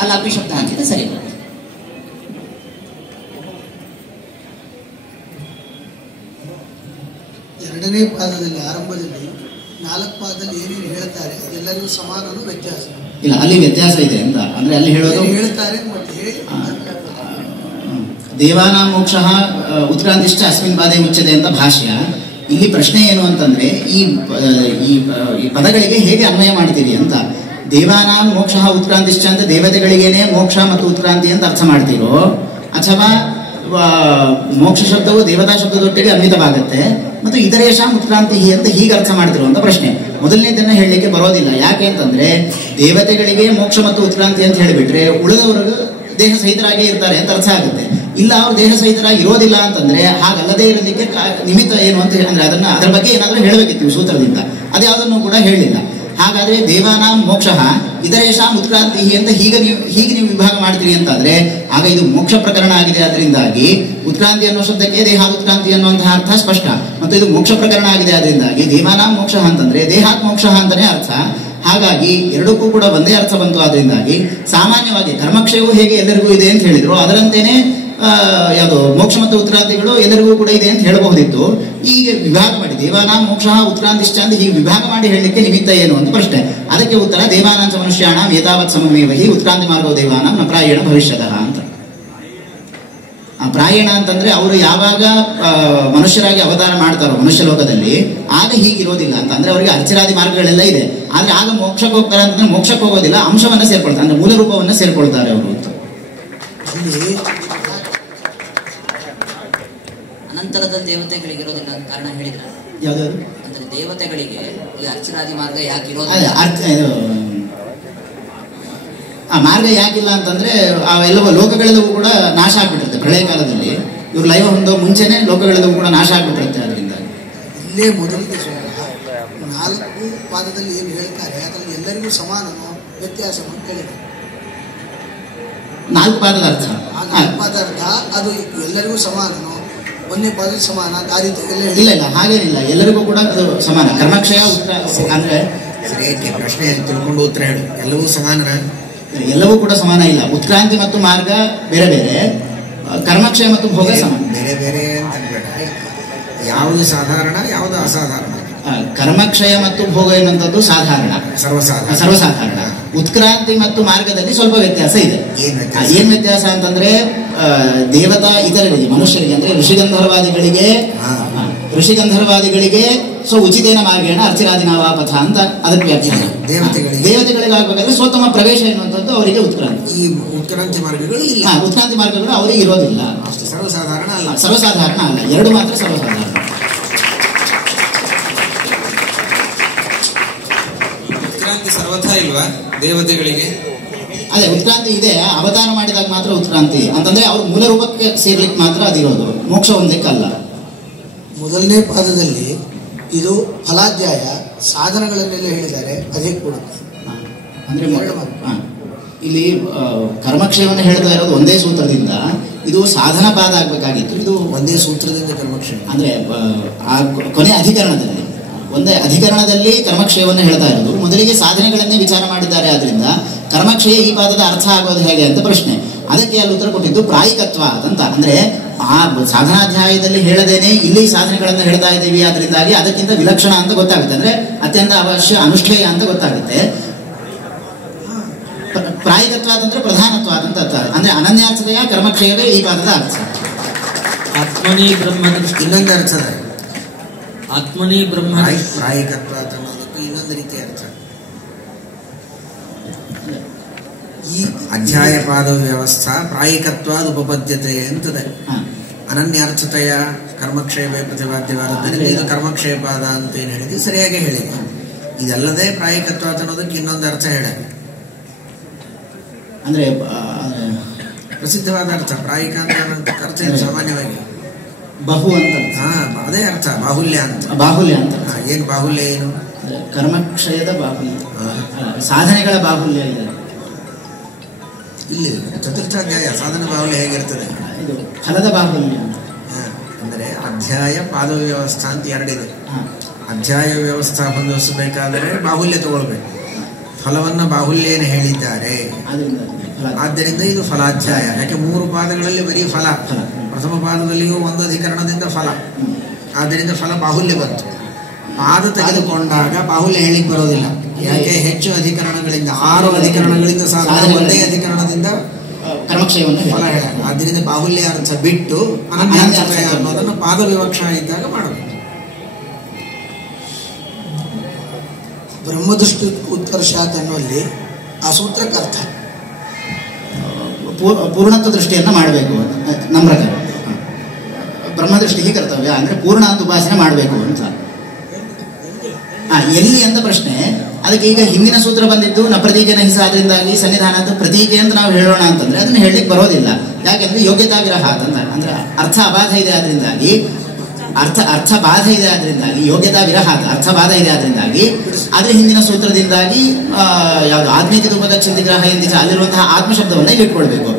ಅಲ್ಲಿ ಅಪಿ ಶಬ್ದ ಹಾಕಿದ್ರೆ ಸರಿ. ಎರಡನೇ ಪಾದದಲ್ಲಿ ಆರಂಭದಲ್ಲಿ 4 ಪಾದದಲ್ಲಿ ಏನೇನು ಹೇಳ್ತಾರೆ ಎಲ್ಲರಿಗೂ ಸಮಾನನು ವ್ಯತ್ಯಾಸ ಇಲ್ಲ, ಅಲ್ಲಿ ವ್ಯತ್ಯಾಸ ಇದೆ ಅಂತ. ಅಂದ್ರೆ ಅಲ್ಲಿ ಹೇಳೋದು ಹೇಳ್ತಾರೆ ಮತ್ತೆ ದೇವಾನಾಂ ಮೋಕ್ಷ ಉತ್ಕ್ರಾಂತಿಶ್ಚ ಅಸ್ಮಿನ್ ಪಾದೇ ಮುಚ್ಚದೆ ಅಂತ ಭಾಷ್ಯ. ಇಲ್ಲಿ ಪ್ರಶ್ನೆ ಏನು ಅಂತಂದ್ರೆ ಈ ಪದಗಳಿಗೆ ಹೇಗೆ ಅನ್ವಯ ಮಾಡ್ತೀರಿ ಅಂತ. ದೇವಾನಾಂ ಮೋಕ್ಷ ಉತ್ಕ್ರಾಂತಿಶ್ಚ ಅಂತ ದೇವತೆಗಳಿಗೇನೆ ಮೋಕ್ಷ ಮತ್ತು ಉತ್ಕ್ರಾಂತಿ ಅಂತ ಅರ್ಥ ಮಾಡ್ತೀರೋ, ಅಥವಾ ಮೋಕ್ಷ ಶಬ್ದವು ದೇವತಾ ಶಬ್ದದೊಟ್ಟಿಗೆ ಅನ್ವಿತವಾಗುತ್ತೆ ಮತ್ತು ಇದರೇಶಾಂ ಉತ್ಕ್ರಾಂತಿ ಅಂತ ಹೀಗೆ ಅರ್ಥ ಮಾಡ್ತಿರೋ ಅಂತ ಪ್ರಶ್ನೆ. ಮೊದಲನೇದನ್ನ ಹೇಳಲಿಕ್ಕೆ ಬರೋದಿಲ್ಲ. ಯಾಕೆ ಅಂತಂದ್ರೆ ದೇವತೆಗಳಿಗೆ ಮೋಕ್ಷ ಮತ್ತು ಉತ್ಕ್ರಾಂತಿ ಅಂತ ಹೇಳಿಬಿಟ್ರೆ ಉಳಿದವರಿಗೂ ದೇಹ ಸಹಿತರಾಗಿ ಇರ್ತಾರೆ ಅಂತ ಅರ್ಥ ಆಗುತ್ತೆ. ಇಲ್ಲ, ಅವ್ರು ದೇಹ ಸಹಿತರಾಗಿ ಇರೋದಿಲ್ಲ ಅಂತಂದ್ರೆ ಹಾಗಲ್ಲದೆ ಇರೋದಕ್ಕೆ ನಿಮಿತ್ತ ಏನು ಅಂತ ಅಂದ್ರೆ ಅದರ ಬಗ್ಗೆ ಏನಾದ್ರೂ ಹೇಳಬೇಕಿತ್ತು ಸೂತ್ರದಿಂದ. ಅದ್ಯಾವುದನ್ನು ಕೂಡ ಹೇಳಿಲ್ಲ. ಹಾಗಾದ್ರೆ ದೇವಾನಾಂ ಮೋಕ್ಷ ಇದರೇಶಾಂ ಉತ್ಕ್ರಾಂತಿ ಅಂತ ಹೀಗೆ ನೀವು ವಿಭಾಗ ಮಾಡ್ತೀರಿ ಅಂತಾದ್ರೆ ಆಗ ಇದು ಮೋಕ್ಷ ಪ್ರಕರಣ ಆಗಿದೆ. ಅದರಿಂದಾಗಿ ಉತ್ಕ್ರಾಂತಿ ಅನ್ನೋ ಶಬ್ದಕ್ಕೆ ದೇಹಾತ್ಕ್ರಾಂತಿ ಅನ್ನುವಂತಹ ಅರ್ಥ ಸ್ಪಷ್ಟ, ಮತ್ತು ಇದು ಮೋಕ್ಷ ಪ್ರಕರಣ ಆಗಿದೆ. ಅದರಿಂದಾಗಿ ದೇವಾನಾಂ ಮೋಕ್ಷ ಅಂತಂದ್ರೆ ದೇಹಾತ್ ಮೋಕ್ಷ ಅಂತಾನೆ ಅರ್ಥ. ಹಾಗಾಗಿ ಎರಡಕ್ಕೂ ಕೂಡ ಒಂದೇ ಅರ್ಥ ಬಂತು. ಅದರಿಂದಾಗಿ ಸಾಮಾನ್ಯವಾಗಿ ಕರ್ಮಕ್ಷಯವು ಹೇಗೆ ಎಲ್ಲರಿಗೂ ಇದೆ ಅಂತ ಹೇಳಿದ್ರು, ಅದರಂತೆಯೇ ಯಾವುದು ಮೋಕ್ಷ ಮತ್ತು ಉತ್ಕ್ರಾಂತಿಗಳು ಎಲ್ಲರಿಗೂ ಕೂಡ ಇದೆ ಅಂತ ಹೇಳಬಹುದಿತ್ತು. ಈಗ ವಿಭಾಗ ಮಾಡಿ ದೇವಾನಾಂ ಮೋಕ್ಷ ಉತ್ಕ್ರಾಂತಿಶ್ಚ ಅಂತ ಹೀಗೆ ವಿಭಾಗ ಮಾಡಿ ಹೇಳಲಿಕ್ಕೆ ನಿಮಿತ್ತ ಏನು ಅಂತ ಪ್ರಶ್ನೆ. ಅದಕ್ಕೆ ಉತ್ತರ ದೇವಾನಾಂಚ ಮನುಷ್ಯಾಣಾಂ ಏತಾವತ್ ಸಮಮೇವ ಹಿ ಉತ್ಕ್ರಾಂತಿ ಮಾರ್ಗೋ ದೇವಾನಾಂ ನ ಪ್ರಾಯೇಣ ಭವಿಷ್ಯತಃ ಅಂತ. ಆ ಪ್ರಾಯಣ ಅಂತಂದ್ರೆ ಅವರು ಯಾವಾಗ ಮನುಷ್ಯರಾಗಿ ಅವತಾರ ಮಾಡ್ತಾರೋ ಮನುಷ್ಯ ಲೋಕದಲ್ಲಿ ಆಗ ಹೀಗಿರೋದಿಲ್ಲ ಅಂತ. ಅಂದ್ರೆ ಅವರಿಗೆ ಅರ್ಚರಾದಿ ಮಾರ್ಗಗಳೆಲ್ಲ ಇದೆ. ಆದ್ರೆ ಆಗ ಮೋಕ್ಷಕ್ಕೆ ಹೋಗ್ತಾರೆ ಅಂತಂದ್ರೆ ಮೋಕ್ಷಕ್ಕೆ ಹೋಗೋದಿಲ್ಲ, ಅಂಶವನ್ನ ಸೇರ್ಕೊಳ್ತಾರೆ, ಅಂದ್ರೆ ಮೂಲ ರೂಪವನ್ನ ಸೇರ್ಕೊಳ್ತಾರೆ ಅವರು ಅಂತ. ಅನಂತರದ ದೇವತೆಗಳಿಗೆ ಇರೋದಿಲ್ಲ ಅಂತ ಕಾರಣ ಹೇಳಿದ್ರೆ ಯಾವ್ದಾದ್ರು ಅಂದ್ರೆ ದೇವತೆಗಳಿಗೆ ಈ ಅರ್ಚನಾದಿ ಮಾರ್ಗ ಯಾಕೆ ಇರೋದಿಲ್ಲ? ಆ ಮಾರ್ಗ ಯಾಕಿಲ್ಲ ಅಂತಂದ್ರೆ ಅವೆಲ್ಲವೂ ಲೋಕಗಳೆಲ್ಲವೂ ಕೂಡ ನಾಶ ಆಗ್ಬಿಟ್ಟಿರುತ್ತೆ ಪ್ರಳಯ ಕಾಲದಲ್ಲಿ. ಇವ್ರು ಲೈವ ಹೊಂದೋ ಮುಂಚೆನೆ ಲೋಕಗಳೆಲ್ಲವೂ ಕೂಡ ನಾಶ ಆಗ್ಬಿಟ್ಟಿರುತ್ತೆ. ಅದರಿಂದ ಇಲ್ಲೇ ಮೊದಲಿಗೆ 4 ಪಾದದಲ್ಲಿ ಏನು ಹೇಳ್ತಾರೆ ಅದರಲ್ಲಿ ಎಲ್ಲರಿಗೂ ಸಮಾನನೋ ವ್ಯತ್ಯಾಸವನ್ನು ಕೇಳಿದೆ. 4 ಪಾದದ ಅರ್ಥ, 4 ಪಾದ ಅರ್ಥ ಅದು ಎಲ್ಲರಿಗೂ ಸಮಾನನೋ, 1ನೇ ಪಾದ ಸಮಾನ ಆ ರೀತಿ ಎಲ್ಲ ಇಲ್ಲ ಹಾಗೇನಿಲ್ಲ, ಎಲ್ಲರಿಗೂ ಕೂಡ ಅದು ಸಮಾನ. ಕರ್ಮಕ್ಷಯ ಅಂದ್ರೆ ಸರಿಯಾಗಿ ಪ್ರಶ್ನೆ ತಿಳ್ಕೊಂಡು ಉತ್ತರ ಹೇಳು. ಎಲ್ಲವೂ ಸಮಾನರ? ಎಲ್ಲವೂ ಕೂಡ ಸಮಾನ ಇಲ್ಲ. ಉತ್ಕ್ರಾಂತಿ ಮತ್ತು ಮಾರ್ಗ ಬೇರೆ ಬೇರೆ, ಕರ್ಮಕ್ಷಯ ಮತ್ತು ಭೋಗ ಸಮಾನ. ಬೇರೆ ಬೇರೆ ಅಂತ ಬೇಡ, ಯಾವುದು ಸಾಧಾರಣ ಯಾವುದು ಅಸಾಧಾರಣ? ಕರ್ಮಕ್ಷಯ ಮತ್ತು ಭೋಗ ಎನ್ನುವಂಥದ್ದು ಸಾಧಾರಣ, ಸರ್ವಸಾಧಾರಣ. ಉತ್ಕ್ರಾಂತಿ ಮತ್ತು ಮಾರ್ಗದಲ್ಲಿ ಸ್ವಲ್ಪ ವ್ಯತ್ಯಾಸ ಇದೆ. ಏನ್ ವ್ಯತ್ಯಾಸ ಅಂತಂದ್ರೆ ದೇವತಾ ಇತರರಿಗೆ, ಮನುಷ್ಯರಿಗೆ ಅಂದ್ರೆ ಋಷಿಗಂಧರ್ವಾದಿಗಳಿಗೆ ಉಚಿತೇನ ಮಾರ್ಗೇಣ ಅರ್ಚಿರಾದಿನಾವಾಪಥ ಅಂತ ಅದಕ್ಕೆ ವ್ಯಾಖ್ಯಾನ. ದೇವತೆಗಳಿಗೆ ಆಗ್ಬೇಕಾದ್ರೆ ಸ್ವತಮ ಪ್ರವೇಶ ಎನ್ನುವಂಥದ್ದು ಅವರಿಗೆ ಉತ್ಕ್ರಾಂತಿ. ಈ ಉತ್ಕ್ರಾಂತಿ ಮಾರ್ಗಗಳು ಇಲ್ಲ, ಉತ್ಕ್ರಾಂತಿ ಮಾರ್ಗಗಳು ಅವರಿಗೆ ಇರೋದಿಲ್ಲ. ಅಷ್ಟು ಸರ್ವಸಾಧಾರಣ ಅಲ್ಲ. ಸರ್ವಸಾಧಾರಣ ಅಲ್ಲ, 2 ಮಾತ್ರ ಸರ್ವಸಾಧಾರಣ. ಉತ್ಕ್ರಾಂತಿ ಸರ್ವಥಾ ಇಲ್ವಾ ದೇವತೆಗಳಿಗೆ? ಅದೇ ಉತ್ಕ್ರಾಂತಿ ಇದೆ, ಅವತಾರ ಮಾಡಿದಾಗ ಮಾತ್ರ ಉತ್ಕ್ರಾಂತಿ ಅಂತಂದ್ರೆ ಅವ್ರ ಮೂಲ ರೂಪಕ್ಕೆ ಸೇರ್ಲಿಕ್ಕೆ ಮಾತ್ರ ಅದಿರೋದು, ಮೋಕ್ಷ ಹೊಂದಲಿಕ್ಕಲ್ಲ. ಮೊದಲನೇ ಪಾದದಲ್ಲಿ ಇದು ಫಲಾಧ್ಯಾಯ ಸಾಧನಗಳನ್ನೆಲ್ಲ ಹೇಳಿದ್ದಾರೆ, ಅದೇ ಕೊಡುತ್ತೆ. ಅಂದ್ರೆ ಇಲ್ಲಿ ಕರ್ಮಕ್ಷಯವನ್ನು ಹೇಳ್ತಾ ಇರೋದು ಒಂದೇ ಸೂತ್ರದಿಂದ, ಇದು ಸಾಧನ ಪಾದ ಆಗ್ಬೇಕಾಗಿತ್ತು. ಇದು ಒಂದೇ ಸೂತ್ರದಿಂದ ಕರ್ಮಕ್ಷಯ ಅಂದ್ರೆ ಆ ಕೊನೆ ಅಧಿಕರಣದಲ್ಲಿ, ಒಂದೇ ಅಧಿಕರಣದಲ್ಲಿ ಕರ್ಮಕ್ಷಯವನ್ನು ಹೇಳ್ತಾ ಇರೋದು. ಮೊದಲಿಗೆ ಸಾಧನೆಗಳನ್ನೇ ವಿಚಾರ ಮಾಡಿದ್ದಾರೆ. ಆದ್ರಿಂದ ಕರ್ಮಕ್ಷಯ ಈ ಪಾದದ ಅರ್ಥ ಆಗೋದು ಹೇಗೆ ಅಂತ ಪ್ರಶ್ನೆ. ಅದಕ್ಕೆ ಅಲ್ಲಿ ಉತ್ತರ ಕೊಟ್ಟಿದ್ದು ಪ್ರಾಯಿಕತ್ವ ಅಂತ. ಅಂದ್ರೆ ಆ ಸಾಧನಾಧ್ಯಾಯದಲ್ಲಿ ಹೇಳದೇನೆ ಇಲ್ಲಿ ಸಾಧನೆಗಳನ್ನು ಹೇಳ್ತಾ ಇದ್ದೀವಿ, ಅದರಿಂದಾಗಿ ಅದಕ್ಕಿಂತ ವಿಲಕ್ಷಣ ಅಂತ ಗೊತ್ತಾಗುತ್ತೆ. ಅಂದ್ರೆ ಅತ್ಯಂತ ಅವಶ್ಯ ಅನುಷ್ಠೇಯ ಅಂತ ಗೊತ್ತಾಗುತ್ತೆ. ಪ್ರಾಯಿಕತ್ವ ಅಂತಂದ್ರೆ ಪ್ರಧಾನತ್ವ ಅಂತ ಅರ್ಥ. ಅಂದ್ರೆ ಅನನ್ಯಾರ್ಥತೆಯ ಕರ್ಮಕ್ಷಯವೇ ಈ ಪಾದದ ಅರ್ಥ. ಆತ್ಮನಿ ಬ್ರಹ್ಮ ಇನ್ನೊಂದು ಅರ್ಥದ ಆತ್ಮನಿ ಬ್ರಹ್ಮ ಪ್ರಾಯಿಕತ್ವ ಅನ್ನೋದಕ್ಕೂ ಇನ್ನೊಂದು ರೀತಿಯ ಅರ್ಥ. ಈ ಅಧ್ಯಾಯ ಪಾದ ವ್ಯವಸ್ಥಾ ಪ್ರಾಯಿಕತ್ವಾದ ಉಪಪದ್ಯತೆ ಅಂತದೆ. ಅನನ್ಯಾರ್ಥತೆಯ ಕರ್ಮಕ್ಷಯವೇ ಪ್ರತಿಪಾದ್ಯವಾದದ್ದರಿಂದ ಇದು ಕರ್ಮಕ್ಷಯ ಪಾದ ಅಂತ ಏನು ಹೇಳಿದ್ವಿ, ಸರಿಯಾಗಿ ಹೇಳಿದೆ. ಇದಲ್ಲದೆ ಪ್ರಾಯಿಕತ್ವ ಅನ್ನೋದಕ್ಕೆ ಇನ್ನೊಂದು ಅರ್ಥ ಹೇಳ, ಅಂದ್ರೆ ಪ್ರಸಿದ್ಧವಾದ ಅರ್ಥ. ಪ್ರಾಯಿಕ ಅಂತ ಅರ್ಥ ಏನು ಸಾಮಾನ್ಯವಾಗಿ ಬಹು ಅಂತ. ಅದೇ ಅರ್ಥ, ಬಾಹುಲ್ಯ ಅಂತ. ಬಾಹುಲ್ಯ ಅಂತ ಏನ್ ಬಾಹುಲ್ಯ ಏನು? ಕರ್ಮಕ್ಷಯದ ಬಾಹುಲ್ಯ, ಸಾಧನೆಗಳ ಬಾಹುಲ್ಯ ಇದೆ ಇಲ್ಲಿ. ಚತುರ್ಥಾಧ್ಯಾಯ ಸಾಧನ ಬಾಹುಲ್ಯ ಹೇಗಿರ್ತದೆ? ಇದು ಫಲದ ಬಾಹುಲ್ಯ ಅಂದರೆ ಅಧ್ಯಾಯ ಪಾದ ವ್ಯವಸ್ಥಾ ಅಂತ 2 ಇದೆ. ಅಧ್ಯಾಯ ವ್ಯವಸ್ಥಾ ಹೊಂದಿಸಬೇಕಾದರೆ ಬಾಹುಲ್ಯ ತಗೊಳ್ಬೇಕು. ಫಲವನ್ನ ಬಾಹುಲ್ಯನ ಹೇಳಿದ್ದಾರೆ. ಆದ್ದರಿಂದ ಇದು ಫಲಾಧ್ಯಾಯ. ಯಾಕೆ 3 ಪಾದಗಳಲ್ಲಿ ಬರೀ ಫಲ. ಪ್ರಥಮ ಪಾದದಲ್ಲಿಯೂ 1 ಅಧಿಕರಣದಿಂದ ಫಲ, ಆದ್ದರಿಂದ ಫಲ ಬಾಹುಲ್ಯ ಬಂತು. ಪಾದ ತೆಗೆದುಕೊಂಡಾಗ ಬಾಹುಲ್ಯ ಹೇಳಿಕ್ ಬರೋದಿಲ್ಲ. ಯಾಕೆ ಹೆಚ್ಚು ಅಧಿಕರಣಗಳಿಂದ 6 ಅಧಿಕರಣಗಳಿಂದ ಸಾಧನ, ಒಂದೇ ಅಧಿಕರಣದಿಂದ ಕರ್ಮಕ್ಷಯವನ್ನು ಫಲ ಹೇಳ. ಆದ್ದರಿಂದ ಬಾಹುಲ್ಯ ಅರ್ಥ ಬಿಟ್ಟು ಅನನ್ಯಾರ್ಥಯ ಅನ್ನೋದನ್ನು ಪಾದ ವಿವಕ್ಷ ಇದ್ದಾಗ ಮಾಡಬೇಕು. ಬ್ರಹ್ಮದೃಷ್ಟಿ ಉತ್ಕರ್ಷಾತ್ ಅನ್ನುವಲ್ಲಿ ಆ ಸೂತ್ರಕ್ಕೆ ಅರ್ಥ ಪೂರ್ಣತ್ವ ದೃಷ್ಟಿಯನ್ನು ಮಾಡಬೇಕು ನಮ್ಮ ಪ್ರಕಾರ. ಬ್ರಹ್ಮದೃಷ್ಟಿಗೆ ಕರ್ತವ್ಯ ಅಂದ್ರೆ ಪೂರ್ಣ ಅಂತ ಉಪಾಸನೆ ಮಾಡಬೇಕು ಅಂತ. ಎಲ್ಲಿ ಅಂತ ಪ್ರಶ್ನೆ. ಅದಕ್ಕೆ ಈಗ ಹಿಂದಿನ ಸೂತ್ರ ಬಂದಿದ್ದು ನ ಪ್ರತೀಕೆನ ಹಿಸ, ಅದರಿಂದಾಗಿ ಸನ್ನಿಧಾನ ಅಂತ ಪ್ರತೀಕೆ ಅಂತ ನಾವು ಹೇಳೋಣ ಅಂತಂದ್ರೆ ಅದನ್ನ ಹೇಳಲಿಕ್ಕೆ ಬರೋದಿಲ್ಲ. ಯಾಕೆಂದ್ರೆ ಯೋಗ್ಯತಾ ವಿರಹ ಅಂತ ಅಂದ್ರೆ ಅರ್ಥ ಅಬಾಧ ಇದೆ, ಆದ್ರಿಂದಾಗಿ ಅರ್ಥ ಬಾಧ ಇದೆ, ಆದ್ರಿಂದಾಗಿ ಯೋಗ್ಯತಾ ವಿರಹ ಅರ್ಥ ಬಾಧ ಇದೆ, ಆದ್ರಿಂದಾಗಿ ಆದ್ರೆ ಹಿಂದಿನ ಸೂತ್ರದಿಂದಾಗಿ ಯಾವುದು ಆತ್ಮೀಯ ಉಪದಕ್ಷಿಣ ಗ್ರಹ ಎಂದಿച്ച ಅಲ್ಲಿರುವಂತಹ ಆತ್ಮಶಬ್ದವನ್ನ ಇಲ್ಲಿ ಇಟ್ಕೊಳ್ಬೇಕು.